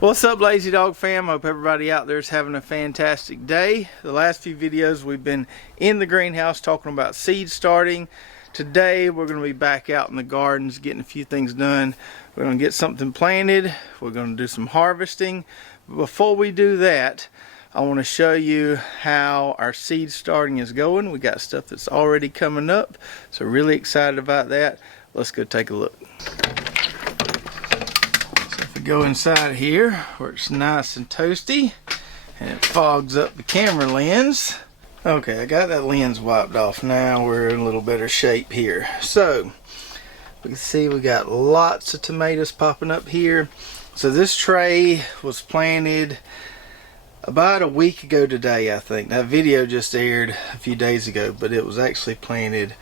What's up, Lazy Dog fam? Hope everybody out there is having a fantastic day. The last few videos we've been in the greenhouse talking about seed starting. Today we're going to be back out in the gardens getting a few things done. We're going to get something planted. We're going to do some harvesting. But before we do that, I want to show you how our seed starting is going. We got stuff that's already coming up, so really excited about that. Let's go take a look. Go inside here where it's nice and toasty and it fogs up the camera lens. Okay, I got that lens wiped off. Now we're in a little better shape here. So we can see we got lots of tomatoes popping up here. So this tray was planted about a week ago today, I think. That video just aired a few days ago, but it was actually planted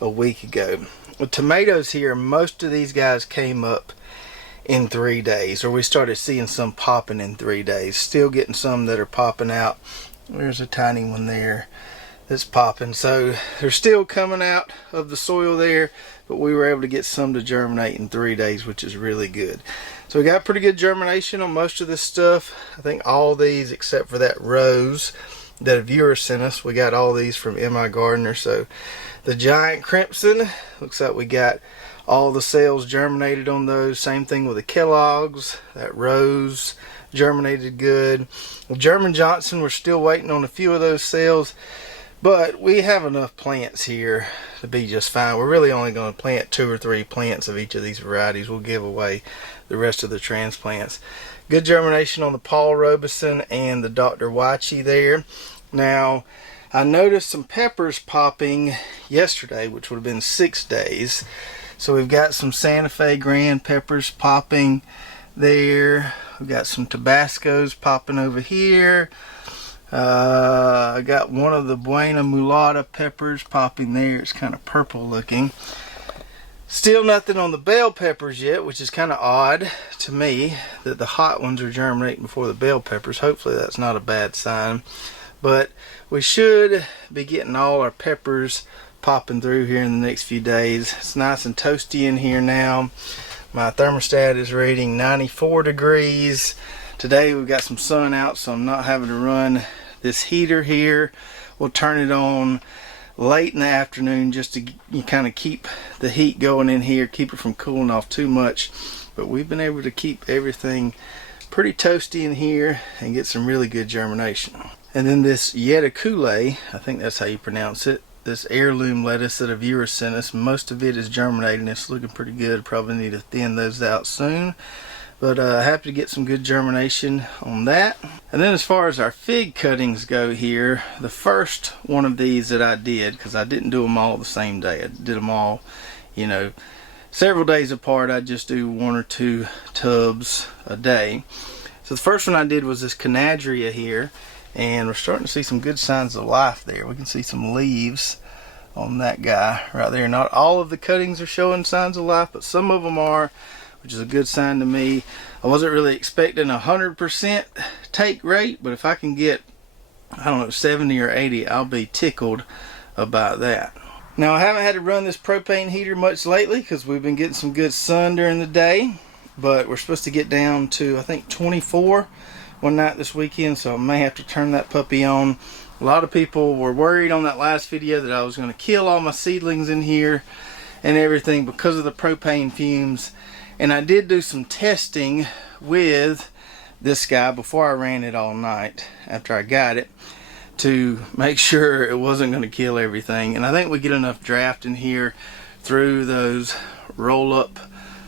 a week ago. With tomatoes here, most of these guys came up in 3 days, or we started seeing some popping in 3 days. Still getting some that are popping out. There's a tiny one there that's popping, so they're still coming out of the soil there, but we were able to get some to germinate in 3 days, which is really good. So we got pretty good germination on most of this stuff. I think all these except for that rose that a viewer sent us, we got all these from MI Gardener. So the giant crimson, looks like we got all the cells germinated on those. Same thing with the Kellogg's. That rose germinated good. Well, German Johnson, we're still waiting on a few of those cells, but we have enough plants here to be just fine. We're really only going to plant 2 or 3 plants of each of these varieties. We'll give away the rest of the transplants. Good germination on the Paul Robeson and the Dr. Wyche there. Now, I noticed some peppers popping yesterday, which would have been 6 days. So we've got some Santa Fe grand peppers popping there. We've got some Tabascos popping over here. I got one of the Buena Mulata peppers popping there. It's kind of purple looking. Still nothing on the bell peppers yet, which is kind of odd to me that the hot ones are germinating before the bell peppers. Hopefully that's not a bad sign. But we should be getting all our peppers popping through here in the next few days. It's nice and toasty in here now. My thermostat is reading 94 degrees. Today we've got some sun out, so I'm not having to run this heater here. We'll turn it on late in the afternoon just to kind of keep the heat going in here, keep it from cooling off too much. But we've been able to keep everything pretty toasty in here and get some really good germination. And then this Yetakule, I think that's how you pronounce it, this heirloom lettuce that a viewer sent us, most of it is germinating. It's looking pretty good. Probably need to thin those out soon, but happy to get some good germination on that. And then as far as our fig cuttings go here, the first one of these that I did, because I didn't do them all the same day, I did them all, you know, several days apart. I just do 1 or 2 tubs a day. So the first one I did was this Canadria here, and we're starting to see some good signs of life there. We can see some leaves on that guy right there. Not all of the cuttings are showing signs of life, but some of them are, which is a good sign to me. I wasn't really expecting 100% take rate, but if I can get, I don't know, 70 or 80, I'll be tickled about that. Now, I haven't had to run this propane heater much lately because we've been getting some good sun during the day, but we're supposed to get down to, I think, 24 one night this weekend, so I may have to turn that puppy on. A lot of people were worried on that last video that I was going to kill all my seedlings in here and everything because of the propane fumes. And I did do some testing with this guy before I ran it all night after I got it to make sure it wasn't going to kill everything. And I think we get enough draft in here through those roll-up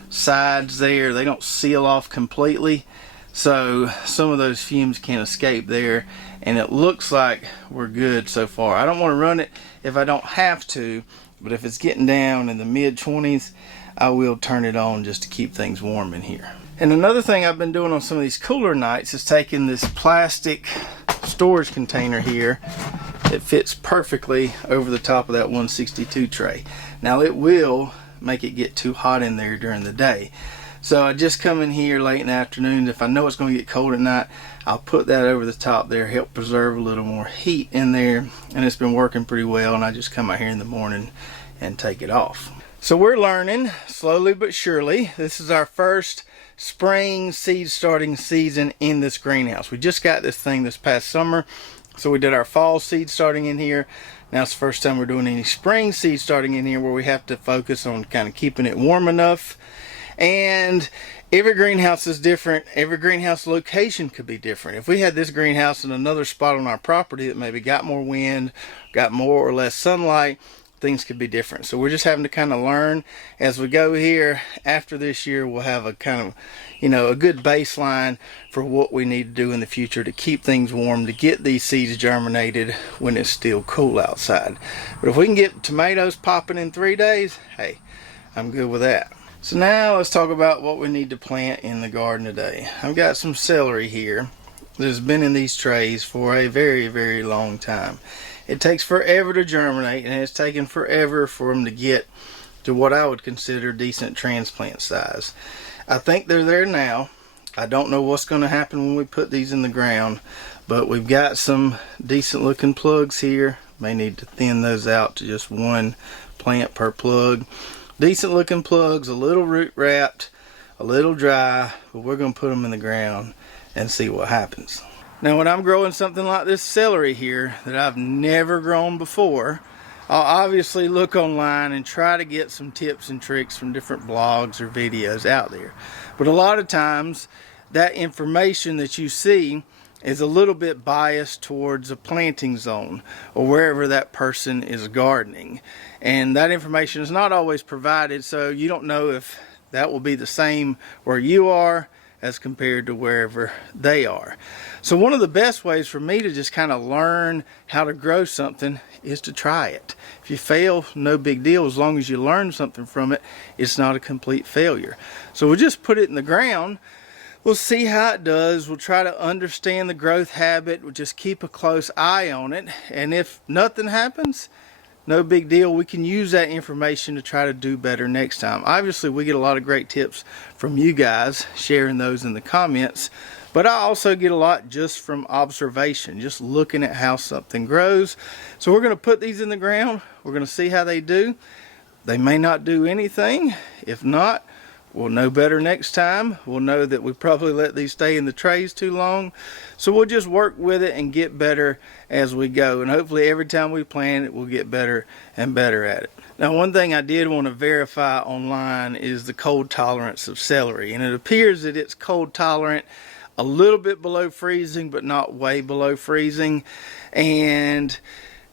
sides there. They don't seal off completely, so some of those fumes can't escape there, and it looks like we're good so far. I don't want to run it if I don't have to, but if it's getting down in the mid-20s, I will turn it on just to keep things warm in here. And another thing I've been doing on some of these cooler nights is taking this plastic storage container here. It fits perfectly over the top of that 162 tray. Now it will make it get too hot in there during the day. So I just come in here late in the afternoon. If I know it's going to get cold at night, I'll put that over the top there, help preserve a little more heat in there. And it's been working pretty well, and I just come out here in the morning and take it off. So we're learning slowly but surely. This is our first spring seed starting season in this greenhouse. We just got this thing this past summer, so we did our fall seed starting in here. Now it's the first time we're doing any spring seed starting in here, where we have to focus on kind of keeping it warm enough. And every greenhouse is different. Every greenhouse location could be different. If we had this greenhouse in another spot on our property that maybe got more wind, got more or less sunlight, things could be different. So we're just having to kind of learn as we go here. After this year, we'll have a kind of, a good baseline for what we need to do in the future to keep things warm, to get these seeds germinated when it's still cool outside. But if we can get tomatoes popping in 3 days, hey, I'm good with that. So now let's talk about what we need to plant in the garden today. I've got some celery here that has been in these trays for a very, very long time. It takes forever to germinate, and it's taken forever for them to get to what I would consider decent transplant size. I think they're there now. I don't know what's going to happen when we put these in the ground, but we've got some decent looking plugs here. May need to thin those out to just one plant per plug. Decent looking plugs, a little root wrapped, a little dry, but we're going to put them in the ground and see what happens. Now when I'm growing something like this celery here that I've never grown before, I'll obviously look online and try to get some tips and tricks from different blogs or videos out there. But a lot of times that information that you see is a little bit biased towards a planting zone or wherever that person is gardening. And that information is not always provided, so you don't know if that will be the same where you are as compared to wherever they are. So one of the best ways for me to just kind of learn how to grow something is to try it. If you fail, no big deal. As long as you learn something from it, it's not a complete failure. So we'll just put it in the ground. We'll see how it does. We'll try to understand the growth habit. We'll just keep a close eye on it. And if nothing happens, no big deal. We can use that information to try to do better next time. Obviously, we get a lot of great tips from you guys, sharing those in the comments. But I also get a lot just from observation, just looking at how something grows. So we're going to put these in the ground. We're going to see how they do. They may not do anything. If not, we'll know better next time. We'll know that we probably let these stay in the trays too long. So we'll just work with it and get better as we go. And hopefully every time we plant it, we'll get better and better at it. Now, one thing I did want to verify online is the cold tolerance of celery. And it appears that it's cold tolerant, a little bit below freezing, but not way below freezing. And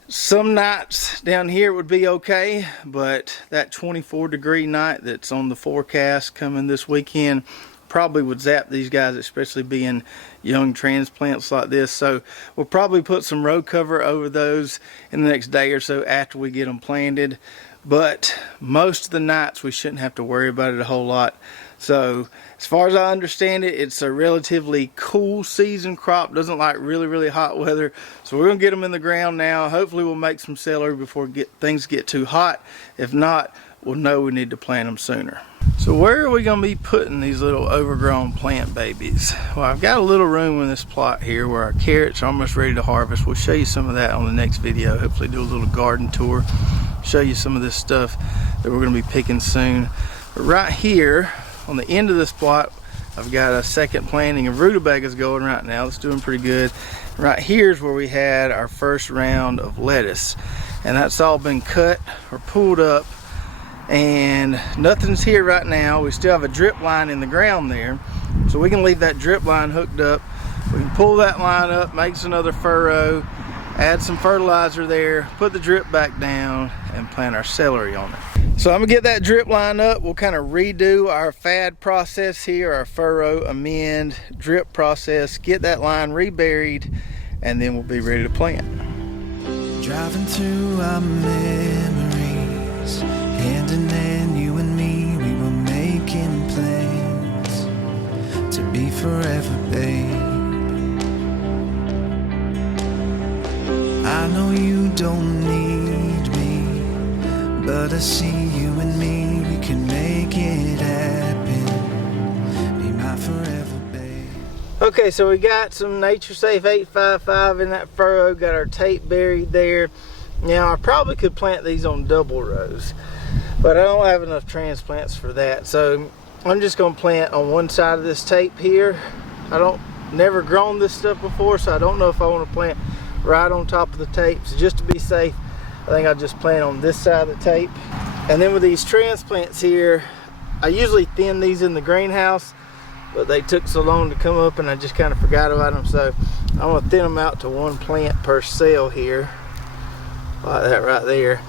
some nights down here would be okay, but that 24-degree night that's on the forecast coming this weekend probably would zap these guys, especially being young transplants like this. So we'll probably put some row cover over those in the next day or so after we get them planted. But most of the nights we shouldn't have to worry about it a whole lot. So as far as I understand it, it's a relatively cool season crop. Doesn't like really, really hot weather. So we're going to get them in the ground now. Hopefully we'll make some celery before things get too hot. If not, we'll know we need to plant them sooner. So where are we going to be putting these little overgrown plant babies? Well, I've got a little room in this plot here where our carrots are almost ready to harvest. We'll show you some of that on the next video. Hopefully do a little garden tour. Show you some of this stuff that we're going to be picking soon. But right here on the end of this plot, I've got a second planting of rutabagas going right now. It's doing pretty good. Right here's where we had our first round of lettuce, and that's all been cut or pulled up, and nothing's here right now. We still have a drip line in the ground there, so we can leave that drip line hooked up. We can pull that line up, makes another furrow, add some fertilizer there, put the drip back down, and plant our celery on it. So I'm gonna get that drip line up. We'll kind of redo our fad process here, our furrow, amend, drip process, get that line reburied, and then we'll be ready to plant. Driving through our memories, hand in hand, you and me, we were making plans to be forever, babe. I know you don't need me, but I see you and me, we can make it happen. Be my forever, babe. Okay, so we got some Nature Safe 855 in that furrow, got our tape buried there. Now I probably could plant these on double rows, but I don't have enough transplants for that. So I'm just gonna plant on one side of this tape here. Never grown this stuff before, so I don't know if I want to plant right on top of the tape. So just to be safe, I think I'll just plant on this side of the tape. And then with these transplants here, I usually thin these in the greenhouse, but they took so long to come up and I just kind of forgot about them. So I'm gonna thin them out to one plant per cell here, like that right there,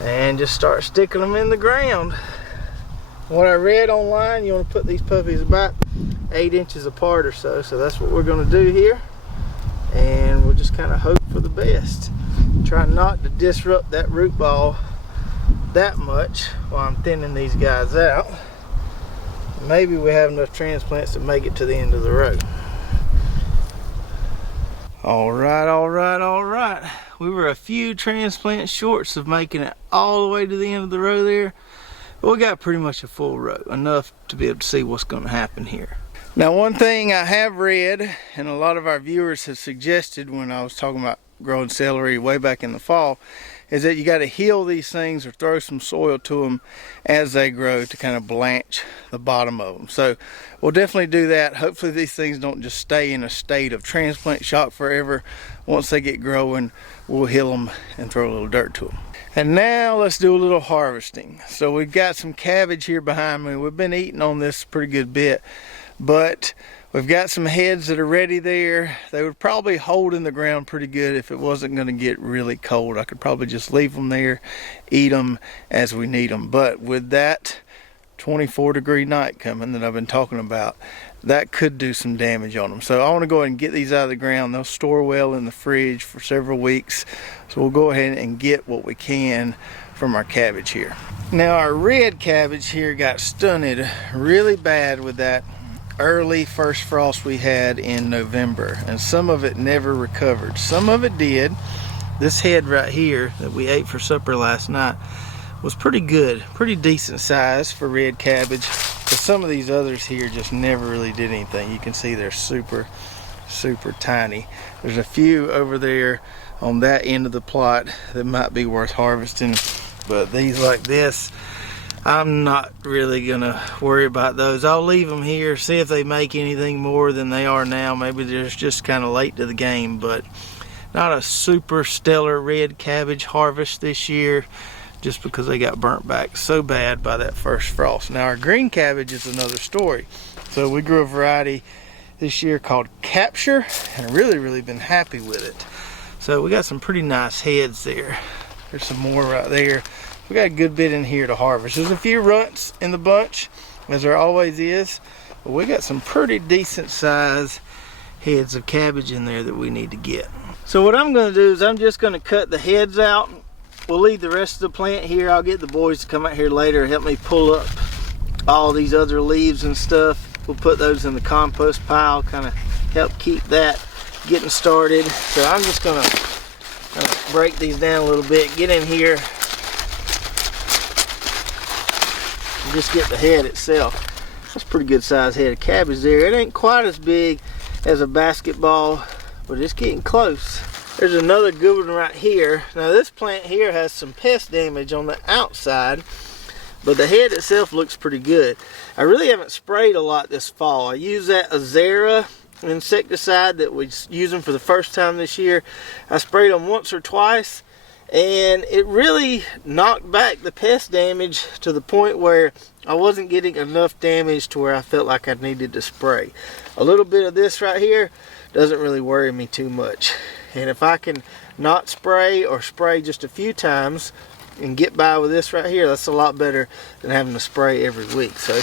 and just start sticking them in the ground. What I read online, you want to put these puppies about 8 inches apart or so. So that's what we're going to do here, and we'll just kind of hope for the best. Try not to disrupt that root ball that much while I'm thinning these guys out. Maybe we have enough transplants to make it to the end of the row. All right. We were a few transplants short of making it all the way to the end of the row there. But we got pretty much a full row, enough to be able to see what's going to happen here. Now, one thing I have read, and a lot of our viewers have suggested when I was talking about growing celery way back in the fall, is that you got to heal these things or throw some soil to them as they grow to kind of blanch the bottom of them. So we'll definitely do that. Hopefully these things don't just stay in a state of transplant shock forever. Once they get growing, we'll heal them and throw a little dirt to them. And now let's do a little harvesting. So we've got some cabbage here behind me. We've been eating on this a pretty good bit, but we've got some heads that are ready there. They would probably hold in the ground pretty good if it wasn't going to get really cold. I could probably just leave them there, eat them as we need them. But with that 24-degree night coming that I've been talking about, that could do some damage on them. So I want to go ahead and get these out of the ground. They'll store well in the fridge for several weeks. So we'll go ahead and get what we can from our cabbage here. Now our red cabbage here got stunted really bad with that early first frost we had in November, and some of it never recovered. Some of it did. This head right here that we ate for supper last night was pretty good, pretty decent size for red cabbage, but some of these others here just never really did anything. You can see they're super tiny. There's a few over there on that end of the plot that might be worth harvesting, but these like this, I'm not really gonna worry about those. I'll leave them here, see if they make anything more than they are now. Maybe they're just kind of late to the game, but not a super stellar red cabbage harvest this year, just because they got burnt back so bad by that first frost. Now our green cabbage is another story. So we grew a variety this year called Capture, and really been happy with it. So we got some pretty nice heads there. There's some more right there. We got a good bit in here to harvest. There's a few runts in the bunch, as there always is, but we got some pretty decent size heads of cabbage in there that we need to get. So what I'm going to do is I'm just going to cut the heads out. We'll leave the rest of the plant here. I'll get the boys to come out here later and help me pull up all these other leaves and stuff. We'll put those in the compost pile, kind of help keep that getting started. So I'm just going to break these down a little bit, get in here, and just get the head itself. That's a pretty good size head of cabbage there. It ain't quite as big as a basketball, but it's getting close. There's another good one right here. Now this plant here has some pest damage on the outside, but the head itself looks pretty good. I really haven't sprayed a lot this fall. I used that Azera insecticide that we're using for the first time this year. I sprayed them once or twice, and it really knocked back the pest damage to the point where I wasn't getting enough damage to where I felt like I needed to spray. A little bit of this right here doesn't really worry me too much. And if I can not spray or spray just a few times and get by with this right here, that's a lot better than having to spray every week. So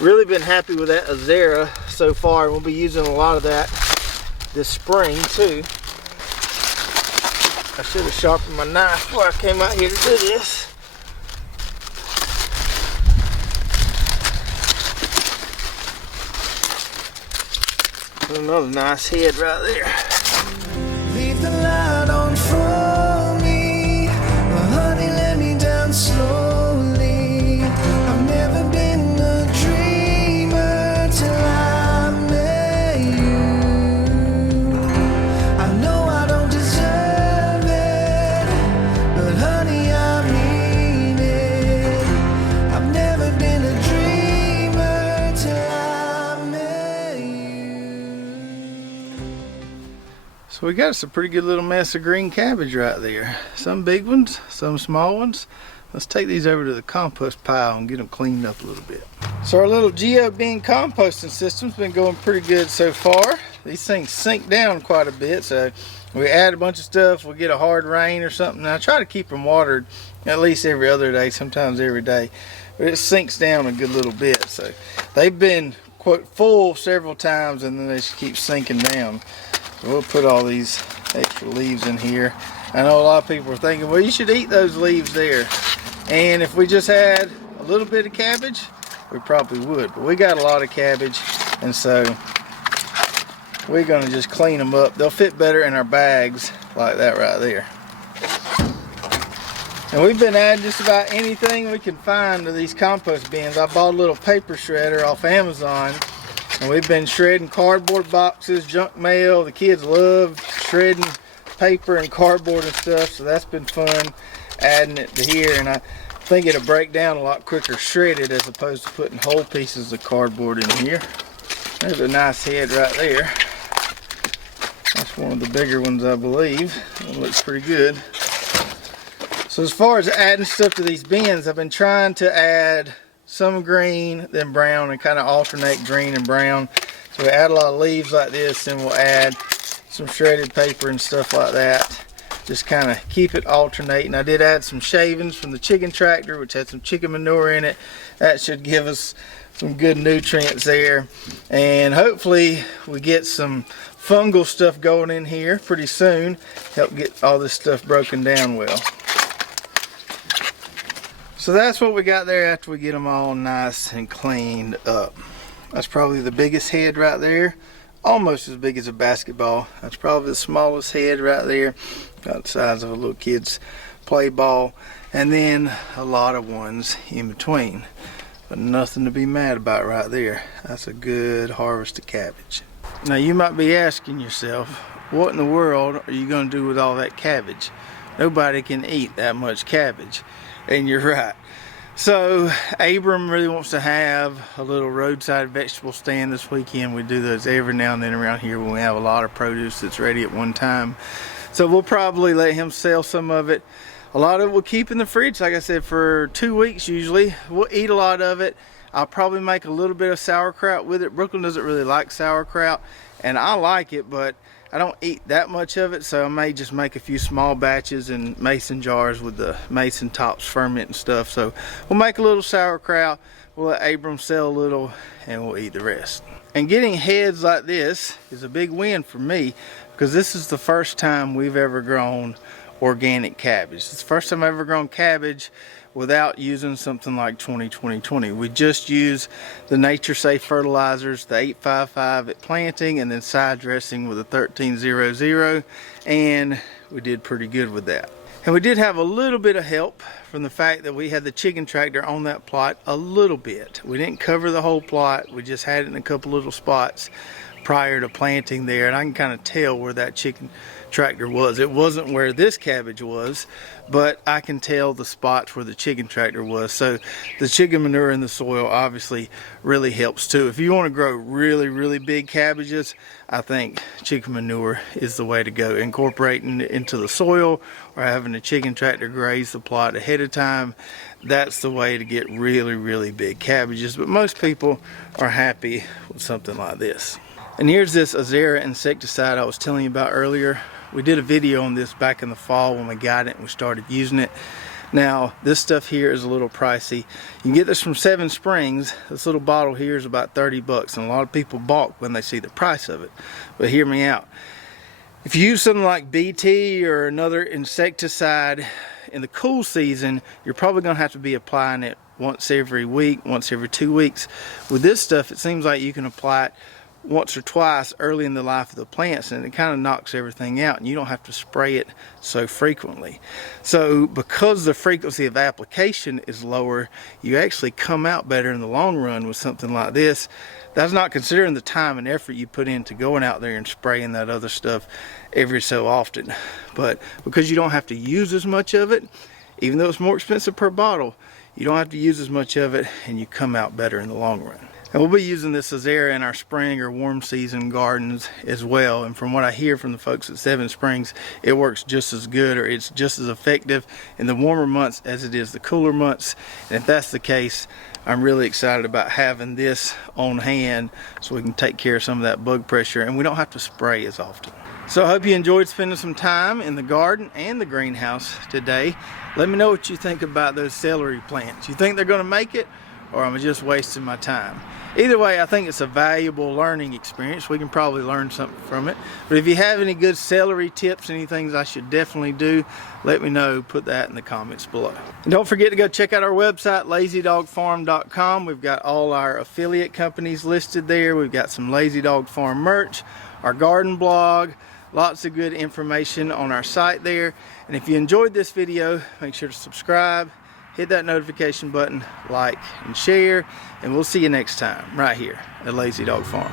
really been happy with that Azera so far. We'll be using a lot of that this spring too. I should have sharpened my knife before I came out here to do this. Another nice head right there. Leave the light on for me, oh, honey, let me down slowly. I've never been a dreamer till I met you. I know I don't deserve it, but honey, I mean it. I've never been a dreamer So we got us a pretty good little mess of green cabbage right there. Some big ones, some small ones. Let's take these over to the compost pile and get them cleaned up a little bit. So our little geo-bean composting system's been going pretty good so far. These things sink down quite a bit, so we add a bunch of stuff, we'll get a hard rain or something. And I try to keep them watered at least every other day, sometimes every day. But it sinks down a good little bit. So they've been, quote, full several times and then they just keep sinking down. So we'll put all these extra leaves in here. I know a lot of people are thinking, well, you should eat those leaves there. And if we just had a little bit of cabbage, we probably would. But we got a lot of cabbage, and so we're gonna just clean them up. They'll fit better in our bags like that right there. And we've been adding just about anything we can find to these compost bins. I bought a little paper shredder off Amazon, and we've been shredding cardboard boxes, junk mail. The kids love shredding paper and cardboard and stuff, so that's been fun adding it to here. And I think it'll break down a lot quicker shredded as opposed to putting whole pieces of cardboard in here. There's a nice head right there. That's one of the bigger ones, I believe. It looks pretty good. So as far as adding stuff to these bins, I've been trying to add some green, then brown, and kind of alternate green and brown. So we add a lot of leaves like this, and we'll add some shredded paper and stuff like that. Just kind of keep it alternating. I did add some shavings from the chicken tractor, which had some chicken manure in it. That should give us some good nutrients there. And hopefully we get some fungal stuff going in here pretty soon. Help get all this stuff broken down well. So that's what we got there after we get them all nice and cleaned up. That's probably the biggest head right there. Almost as big as a basketball. That's probably the smallest head right there. About the size of a little kid's play ball. And then a lot of ones in between. But nothing to be mad about right there. That's a good harvest of cabbage. Now you might be asking yourself, what in the world are you going to do with all that cabbage? Nobody can eat that much cabbage. And you're right. So Abram really wants to have a little roadside vegetable stand this weekend. We do those every now and then around here when we have a lot of produce that's ready at one time. So we'll probably let him sell some of it. A lot of it we'll keep in the fridge, like I said, for 2 weeks usually. We'll eat a lot of it. I'll probably make a little bit of sauerkraut with it. Brooklyn doesn't really like sauerkraut, and I like it, but I don't eat that much of it, so I may just make a few small batches in mason jars with the mason tops ferment and stuff. So we'll make a little sauerkraut, we'll let Abram sell a little, and we'll eat the rest. And getting heads like this is a big win for me, because this is the first time we've ever grown organic cabbage. It's the first time I've ever grown cabbage without using something like 20-20-20. We just use the nature safe fertilizers, the 855 at planting, and then side dressing with a 1300, and we did pretty good with that. And we did have a little bit of help from the fact that we had the chicken tractor on that plot a little bit. We didn't cover the whole plot, we just had it in a couple little spots prior to planting there, and I can kind of tell where that chicken tractor was. It wasn't where this cabbage was, but I can tell the spots where the chicken tractor was. So the chicken manure in the soil obviously really helps too. If you want to grow really big cabbages, I think chicken manure is the way to go. Incorporating it into the soil or having a chicken tractor graze the plot ahead of time, that's the way to get really big cabbages. But most people are happy with something like this. And here's this Azera insecticide I was telling you about earlier. We did a video on this back in the fall when we got it and we started using it. Now, this stuff here is a little pricey. You can get this from Seven Springs. This little bottle here is about 30 bucks, and a lot of people balk when they see the price of it. But hear me out. If you use something like BT or another insecticide in the cool season, you're probably going to have to be applying it once every week, once every 2 weeks. With this stuff, it seems like you can apply it once or twice early in the life of the plants, and it kind of knocks everything out, and you don't have to spray it so frequently. So because the frequency of application is lower, you actually come out better in the long run with something like this. That's not considering the time and effort you put into going out there and spraying that other stuff every so often. But because you don't have to use as much of it, even though it's more expensive per bottle, you don't have to use as much of it, and you come out better in the long run. And we'll be using this Azera in our spring or warm season gardens as well. And from what I hear from the folks at Seven Springs, it works just as good, or it's just as effective in the warmer months as it is the cooler months. And if that's the case, I'm really excited about having this on hand so we can take care of some of that bug pressure and we don't have to spray as often. So I hope you enjoyed spending some time in the garden and the greenhouse today. Let me know what you think about those celery plants. You think they're going to make it, or am I just wasting my time? Either way, I think it's a valuable learning experience. We can probably learn something from it. But if you have any good celery tips, any things I should definitely do, let me know. Put that in the comments below. And don't forget to go check out our website, lazydogfarm.com. We've got all our affiliate companies listed there. We've got some Lazy Dog Farm merch, our garden blog, lots of good information on our site there. And if you enjoyed this video, make sure to subscribe, hit that notification button, like and share, and we'll see you next time right here at Lazy Dog Farm.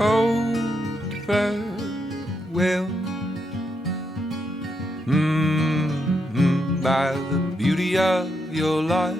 Oh, farewell. By the beauty of your life,